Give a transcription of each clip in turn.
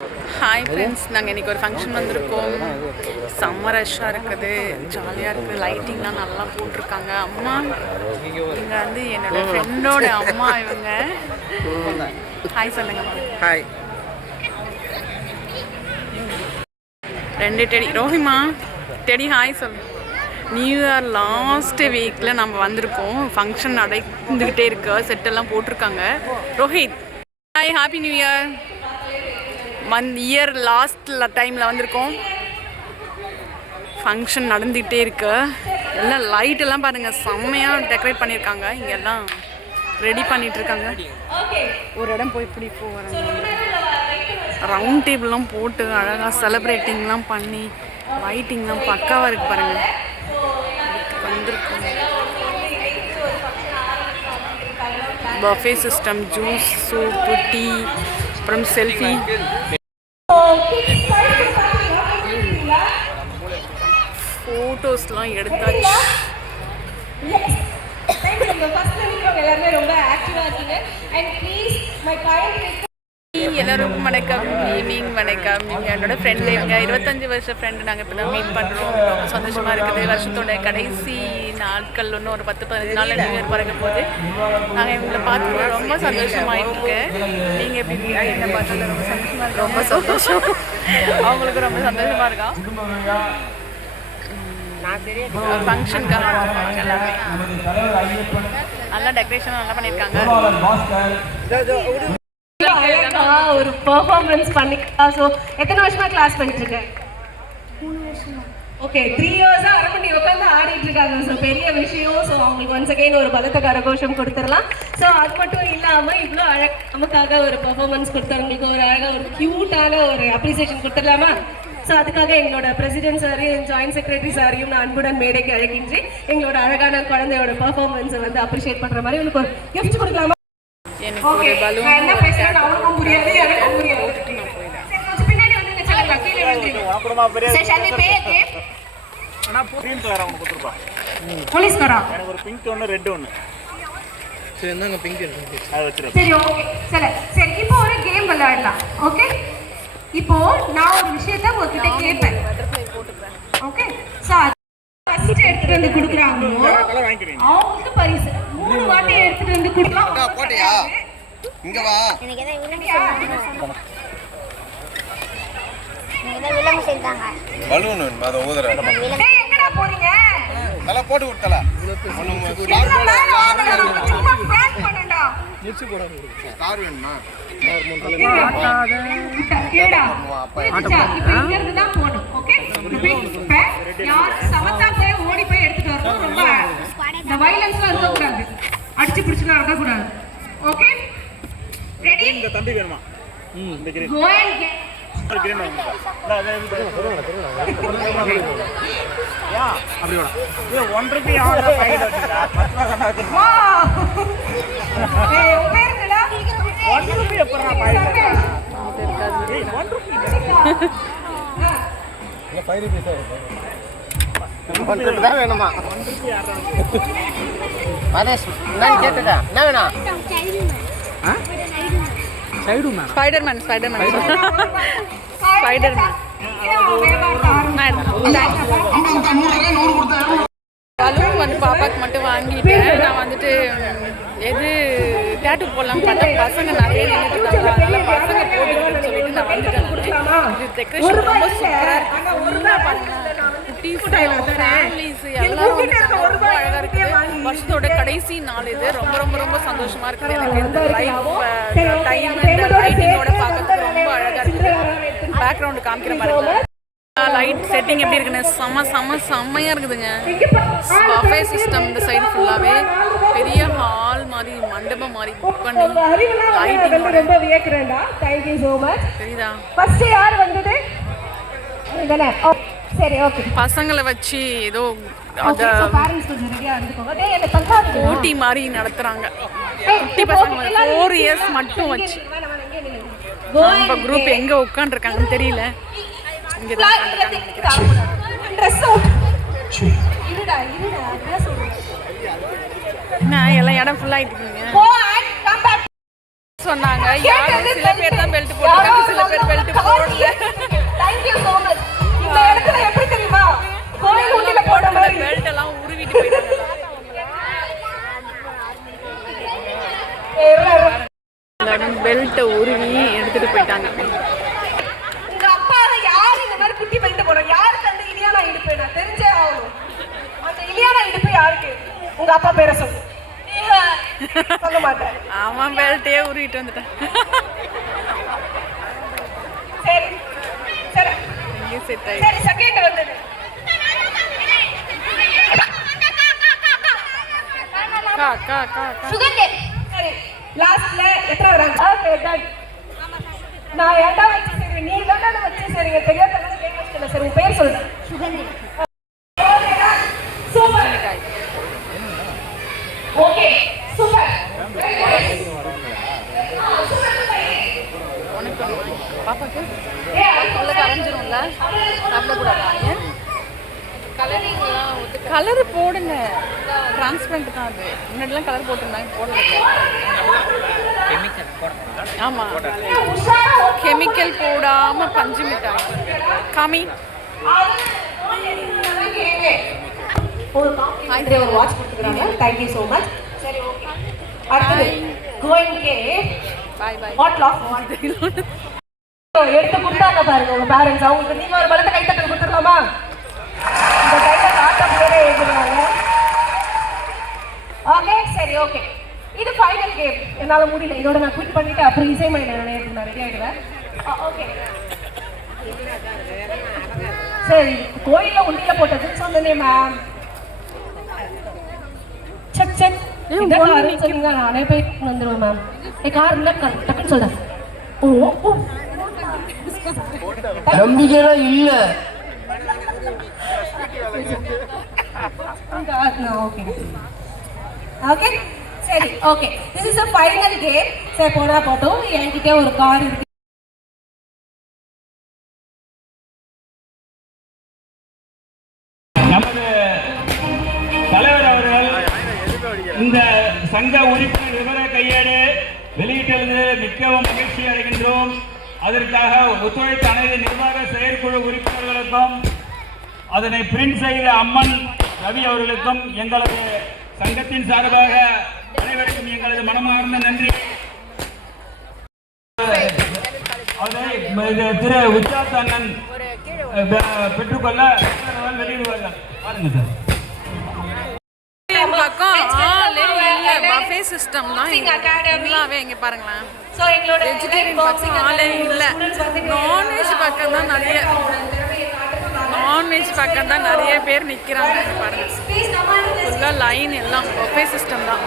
Hi friends, நாங்கள் இன்றைக்கி ஒரு ஃபங்க்ஷன் வந்திருக்கோம். செம்ம ரஷ்ஷாக இருக்குது, ஜாலியாக இருக்குது. லைட்டிங்லாம் நல்லா போட்டிருக்காங்க. அம்மா இங்கே வந்து என்னோடய ஃப்ரெண்டோட அம்மா இவங்க. ஹாய் சொல்லுங்கள். ஹாய். 2 டெடி. ரோஹிமா டெடி ஹாய் சொல்லு. நியூ இயர் லாஸ்ட் வீக்கில் நம்ம வந்திருக்கோம். ஃபங்க்ஷன் நடந்துக்கிட்டே இருக்கு, செட்டெல்லாம் போட்டிருக்காங்க. Rohit hi, happy new year. Year last டைமில் வந்திருக்கோம். ஃபங்க்ஷன் நடந்துகிட்டே இருக்கு. எல்லாம் லைட்டெல்லாம் பாருங்கள், செம்மையாக டெக்கரேட் பண்ணியிருக்காங்க. இங்கெல்லாம் ரெடி பண்ணிகிட்ருக்காங்க. ஒரு இடம் போய் இப்படி போகிறாங்க. ரவுண்ட் டேபிள்லாம் போட்டு அழகாக செலிப்ரேட்டிங்லாம் பண்ணி லைட்டிங்லாம் பக்காவாக இருக்குது பாருங்கள். வந்திருக்கோம். Buffet system, juice, soup, tea, அப்புறம் செல்ஃபி. ஃபோட்டோஸ்லாம் எடுத்தாச்சு. எல்லாருக்கும் வணக்கம், ஈவினிங் வணக்கம். நீங்கள் என்னோட ஃப்ரெண்டு, இவங்க 25 வருஷம் ஃப்ரெண்டு. நாங்கள் இப்போ தான் மீட் பண்ணுறோம். ரொம்ப சந்தோஷமாக இருக்குது. வருஷத்தோட கடைசி நாட்கள் இன்னும் ஒரு 10-15 நாள் நியூ இயர் பறக்கும் போது நாங்கள் இவங்களை பார்த்து ரொம்ப சந்தோஷமாயிருக்கு. நீங்கள் எப்படி இருக்கீங்க? என்ன பார்த்தது ரொம்ப சந்தோஷமாக இருக்கு. ரொம்ப சந்தோஷம். அவங்களுக்கு ரொம்ப சந்தோஷமாக இருக்கா. ஃபங்க்ஷனுக்காக எல்லாமே நல்லா டெக்கரேஷன் நல்லா பண்ணியிருக்காங்க. ஒரு பெர்ஃபார்மன்ஸ் பண்ணிக்கலாம். ஸோ எத்தனை வருஷமா கிளாஸ் பண்ணிட்டு இருக்கேன்? 3 வருஷமா. ஓகே, 3 இயர்ஸா அரமணி உட்காந்து ஆடிட்டு இருக்காங்க. ஸோ பெரிய விஷயம். ஸோ அவங்களுக்கு ஒன்ஸ் அகைன் ஒரு பலத்த கரகோஷம் கொடுத்துடலாம். ஸோ அது மட்டும் இல்லாமல் இவ்வளோ நமக்காக ஒரு பெர்ஃபார்மன்ஸ் கொடுத்தவங்களுக்கு ஒரு அழகாக ஒரு க்யூட்டான ஒரு அப்ரிசியேஷன் கொடுத்துடலாமா? ஸோ அதுக்காக எங்களோட பிரசிடென்ட் சாரையும் ஜாயின்ட் செக்ரட்டரி சாரையும் நான் அன்புடன் மேடைக்கு அழைக்கின்றேன். எங்களோட அழகான குழந்தையோட பெர்ஃபார்மன்ஸை வந்து அப்ரிஷியேட் பண்ணுற மாதிரி உங்களுக்கு ஒரு கிஃப்ட் கொடுக்கலாமா? எனக்கு ஒரு பலூன் என்ன பேசுறேன்னு அவனுக்கும் புரியாது, எனக்கும் புரியாது. கொஞ்சம் பின்னாடி வந்து சொல்லுங்க, கீழே விழுந்துருங்க. சரி, shall we pay a gift? நான் கிரீன் கலர் அவனுக்கு கொடுத்துறேன். போலீஸ்காரா? எனக்கு ஒரு பிங்க் ஒன்னு ரெட் ஒன்னு. சரி, என்னங்க பிங்க் இருக்கு. அதை வச்சிரு. சரி, ஓகே. சரி, இப்போ ஒரு கேம் விளையாடலாம். ஓகே? இப்போ நான் ஒரு விஷயத்தை உங்ககிட்ட கேட்பேன். ஓகே? சோ ஃபர்ஸ்ட் எடுத்துட்டு வந்து குடுக்குறாங்களோ அவங்களுக்கு பரிசு. 3 வாட்டி எடுத்துட்டு வந்து குடுக்கலாம். போட்டியா? இங்க வா. எனக்கு ஏதோ விலங்கு செஞ்சாங்க. பலூன் அத ஊதுற. டேய், எங்கடா போறீங்க? நல்லா போட்டு விட்டல. ஸ்டார் போல சும்மா பிராங்க் பண்ணடா. முச்சு போட முடியும். ஸ்டார் வேணுமா? கேடா. இப்போ இங்க இருந்து தான் போணும். ஓகே? இப்போ யார் சமத்தா போய் ஓடி போய் எடுத்துட்டு வரணும். ரொம்ப இந்த வயலன்ஸ்ல இருக்க கூடாது. அடிச்சு பிடிச்சுலாம் இருக்க கூடாது. ஓகே? ரெடி? இந்த தம்பி வேணுமா? இந்த green. Go and get. Green வாங்க. யா, அப்படி வாடா. இது 1 ரூபாய் ஆனா பாக்கெட் வச்சிருக்கா. 10 ரூபாய் வச்சிருக்கா. வா. ஏய், உபேர்ங்கடா. 1 ரூபாய் எப்பறா பாக்கெட்? ஏய், 1 ரூபாய். இல்ல 5 ரூபாய் வருது. 1 ரூபாய் தான் வேணுமா? 1 ரூபாய் யாரா? மதேஷ் நான் கேட்டடா. என்ன வேணும்? ஸ்பைடர்மேன். ஸ்பைடர்மேன். பலூன் வந்து பாப்பாக்கு மட்டும் வாங்கிட்டேன். நான் வந்துட்டு எது டேட்டு போடலாம் பார்த்தா பசங்க நிறைய நின்றுட்டு இருக்காங்க. அதனால பசங்க போட்டுக்கிட்டு சொல்லிட்டு நான் வந்துட்டேன். இது டெக்கரேஷன் ரொம்ப சூப்பராக இருக்குது. ஃபுல்லாக பாருங்கள், குட்டீஸ், ஃபேமிலிஸ் எல்லாரும் வந்து ரொம்ப அழகாக இருக்குது. வருஷத்தோட கடைசி நாள் இது. ரொம்ப ரொம்ப ரொம்ப சந்தோஷமாக இருக்குது. எனக்கு இந்த லைஃப் டைம் இந்த லைட்டிங்கோட பார்க்கறதுக்கு ரொம்ப அழகாக இருக்குது. பேக்ரவுண்டு காமிக்கிற பாருங்க. லைட் செட்டிங் எப்படி இருக்குன்னு செம்மையாக இருக்குதுங்க. பஃபே சிஸ்டம் இந்த சைடு ஃபுல்லாகவே பெரிய ஹால் மாதிரி, மண்டபம் மாதிரி புக் பண்ணி லைட்டிங் ரொம்ப வியக்குறேன்டா. Thank you so much. தெரியுதா? ஃபர்ஸ்ட் யார் வந்தது? இதனே. சரி, ஓகே. பசங்களை வச்சு ஏதோ அந்த பேரண்ட்ஸ் கொஞ்சம் ரெடியா இருந்துக்கோங்க. டேய், என்ன தங்காது. போட்டி மாதிரி நடத்துறாங்க. குட்டி பசங்க 4 இயர்ஸ் மட்டும் வச்சு. நம்ம குரூப் எங்க உட்காந்துருக்காங்கன்னு தெரியல. இங்க தான் ட்ரெஸ் அவுட். இருடா ட்ரெஸ் அவுட். நான் எல்லாம் இடம் ஃபுல்லா ஆயிட்டுங்க. Go and come back. சொன்னாங்க. யாரும் சில பேர் தான் பெல்ட் போட்டுருக்காங்க, சில பேர் பெல்ட் உங்க அப்பாவை யார் இந்த மாதிரி குட்டி பண்ணிட்டு போறோம்? யாருக்கு அந்த இலியானா இடுப்பு? நான் தெரிஞ்சே ஆகணும். அந்த இலியானா இடுப்பு யாருக்கு? உங்க அப்பா பேரை சொல்லு. சொல்ல மாட்டேன். ஆமா, பெல்ட்டே உருவிட்டு வந்துட்டேன். சரி சரி இங்கே செட் ஆகி சரி, செகண்ட் வந்தது. கா கா கா கா. சரி, லாஸ்ட்ல எத்தனை வராங்க? Okay, done. நான் ஏன்டா வச்சு சரி, நீ தான் வச்சு சரிங்க, தெரியாத கேட்க வச்சல. சரி, உன் பேர் சொல்லுங்க. சுகந்தி. சூப்பர். Okay, super. பாப்பாக்கு உள்ள கரைஞ்சிரும்ல, சாப்பிடக்கூடாது. கலரு போடுங்க, டிரான்ஸ்பரண்ட் தான் அது. முன்னாடிலாம் கலர் போட்டிருந்தாங்க, போடல. ஆமாம், கெமிக்கல் போடாமல் பஞ்சு மிட்டாய் காமி. ஒரு வாட்ச் கொடுத்துக்கிறாங்க. Thank you so much. சரி, ஓகே. அடுத்தது கோயிங் கே பாய் பாய். பாட்டில் ஆஃப் எடுத்து கொடுத்தாங்க பாருங்க உங்க பேரண்ட்ஸ். அவங்களுக்கு நீங்க ஒரு பலத்தை கைத்தட்டல் கொடுத்துடலாமா? இந்த கையில காட்ட பேரே எழுதுறாங்க. ஓகே, சரி, ஓகே. இது ஃபைனல் கேம். என்னால் முடியல, இதோட நான் குவிட் பண்ணிட்டு அப்புறம் இசை மையம் நான் ரெடி ஆகிடுவேன். ஓகே, சரி. கோயில்ல உண்டியில போட்டதுன்னு சொன்னே மேம். Check check. சொன்னீங்க, நானே போய் வந்துடுவேன் மேம். கார் இல்லை, டக்குன்னு சொல்றேன். ஓ ஓ, நம்பிக்கைலாம் இல்ல. ஓகே ஓகே, சரி, okay. This is a final game. சரி, போனா போட்டோம். என்கிட்ட ஒரு கார் இருக்கு. நமது தலைவர் அவர்கள் இந்த சங்க உறுப்பினர் விவர கையேடு வெளியிட்டது மிகவும் மகிழ்ச்சி அடைகின்றோம். அதற்காக ஒத்துழைத்த அனைத்து நிர்வாக செயற்குழு உறுப்பினர்களுக்கும் அதனை பிரிண்ட் செய்த அம்மன் ரவி அவர்களுக்கும் எங்களது சங்கத்தின் சார்பாக அனைவருக்கும் எங்களது மனமார்ந்த நன்றி. அதை திரு உச்சாத் அண்ணன் பெற்றுக்கொள்ள வெளியிடுவார்கள். பாருங்க சார். பஃபே சிஸ்டம்லாம் ஃபுல்லாகவே இங்கே பாருங்களேன். ஸோ எங்களோட வெஜிடேரியன் பக்கம் ஆளே இல்லை. நான்வெஜ் பக்கம் தான் நிறைய, நான்வெஜ் பக்கம் தான் நிறைய பேர் நிற்கிறாங்க. பாருங்க, ஃபுல்லாக லைன் எல்லாம் பஃபே சிஸ்டம் தான்.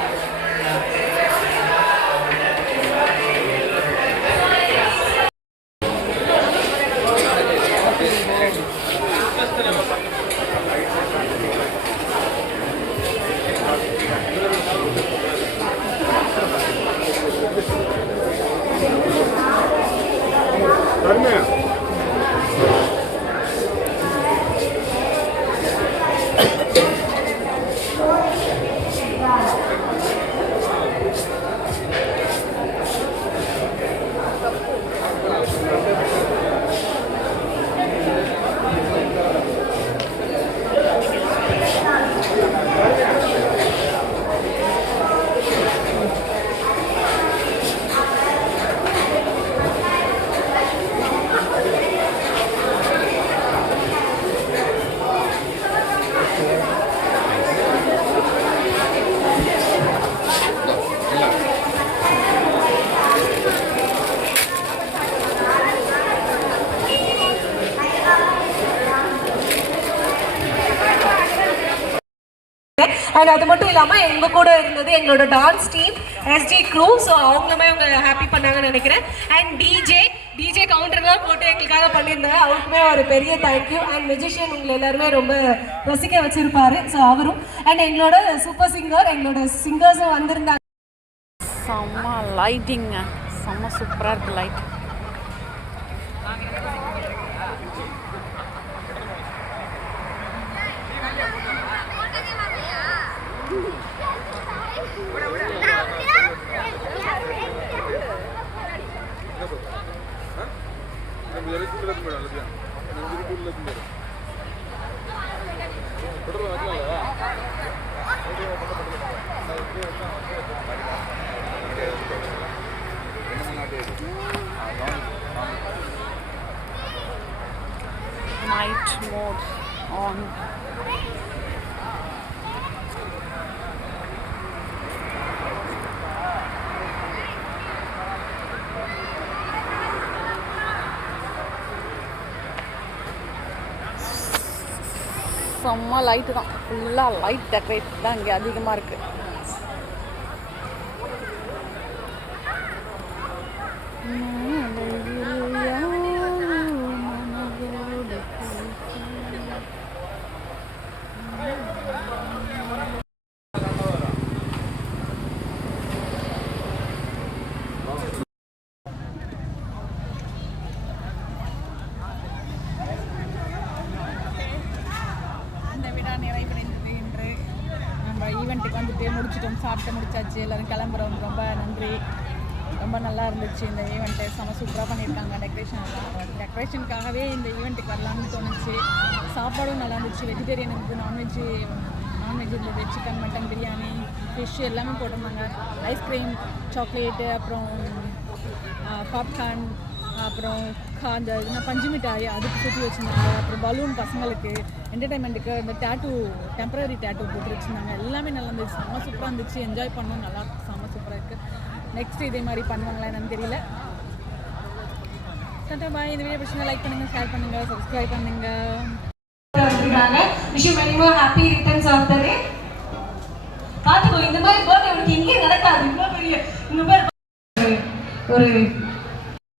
அண்ட் அது மட்டும் இல்லாமல் எங்கள் கூட இருந்தது எங்களோட dance team SG crew. So அவங்களுமே அவங்க ஹாப்பி பண்ணாங்கன்னு நினைக்கிறேன். அண்ட் டிஜே கவுண்டர்லாம் போட்டு எங்களுக்காக பண்ணியிருந்தாங்க. அவருக்குமே ஒரு பெரிய தேங்க்யூ. அண்ட் மெஜிஷியன் உங்களை எல்லாருமே ரொம்ப ரசிக்க வச்சிருப்பாரு. ஸோ அவரும் அண்ட் எங்களோட சூப்பர் சிங்கர், எங்களோட சிங்கர்ஸும் வந்திருந்தாங்க. செம்ம லைட்டிங்க, செம்ம சூப்பராக இருக்குது லைட். night mode on. செம்ம லைட்டு தான், ஃபுல்லாக லைட் டெக்கரேட் தான் இங்கே அதிகமாக இருக்குது. இந்த விழா நிறைவடைந்தது இன்று. நம்ம ஈவெண்ட்டுக்கு வந்துட்டு முடிச்சிட்டோம், சாப்பிட்டு முடிச்சாச்சு, எல்லோரும் கிளம்புறோம். ரொம்ப நன்றி, ரொம்ப நல்லா இருந்துச்சு இந்த ஈவெண்ட்டு. செம்ம சூப்பராக பண்ணியிருக்காங்க டெக்கரேஷன் எல்லாம். டெக்கரேஷனுக்காகவே இந்த ஈவெண்ட்டுக்கு வரலாம்னு தோணுச்சு. சாப்பாடும் நல்லா இருந்துச்சு. வெஜிடேரியனுக்கு நான்வெஜ் இருந்தது. சிக்கன், மட்டன், பிரியாணி, ஃபிஷ் எல்லாமே போட்டிருந்தாங்க. ஐஸ்கிரீம், சாக்லேட்டு, அப்புறம் பாப்கார்ன், அப்புறம் அந்த இதுனா பஞ்சு மிட்டாய் அதுக்கு சுற்றி வச்சுருந்தாங்க. அப்புறம் பலூன் பசங்களுக்கு என்டர்டைன்மெண்ட்டுக்கு இந்த டெம்பரரி டேட்டூ போட்டு வச்சுருந்தாங்க. எல்லாமே நல்லா இருந்துச்சு, செம்ம சூப்பராக இருந்துச்சு. என்ஜாய் பண்ணோம், நல்லா செம்ம சூப்பராக இருக்குது. நெக்ஸ்ட் இதே மாதிரி பண்ணுவாங்களா என்னன்னு தெரியல. பாய். இந்த வீடியோ பிடிச்சிருந்தா லைக் பண்ணுங்கள், ஷேர் பண்ணுங்கள், சப்ஸ்கிரைப் பண்ணுங்கள். Wish you many more happy returns of the day. பாத்துக்கோ, இந்த மாதிரி பர்த்டே உனக்கு எங்கேயும் நடக்காது. இவ்வளோ பெரிய இந்த மாதிரி ஒரு